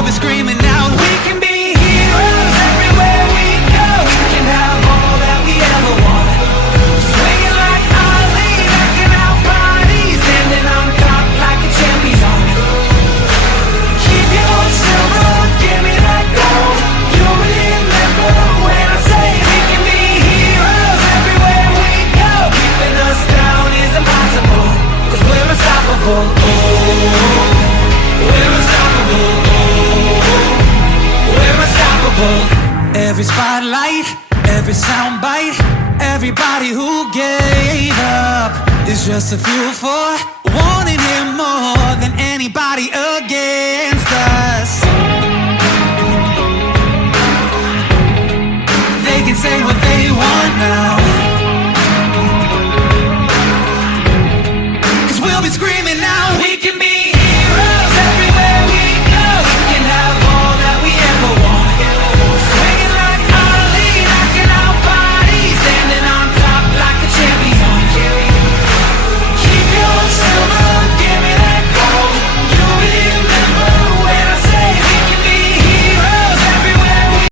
we'll be screaming out. We can be heroes everywhere we go. We can have all that we ever want. Swinging like Ali, rocking out bodies, standing on top like a champion. Keep your silver, give me that gold. You'll remember when I say we can be heroes everywhere we go. Keeping us down is impossible, 'cause we're unstoppable. Oh, we're unstoppable. Oh, we're unstoppable. Every spotlight, every soundbite, everybody who gave up is just a fuel for wanting him more than anybody else.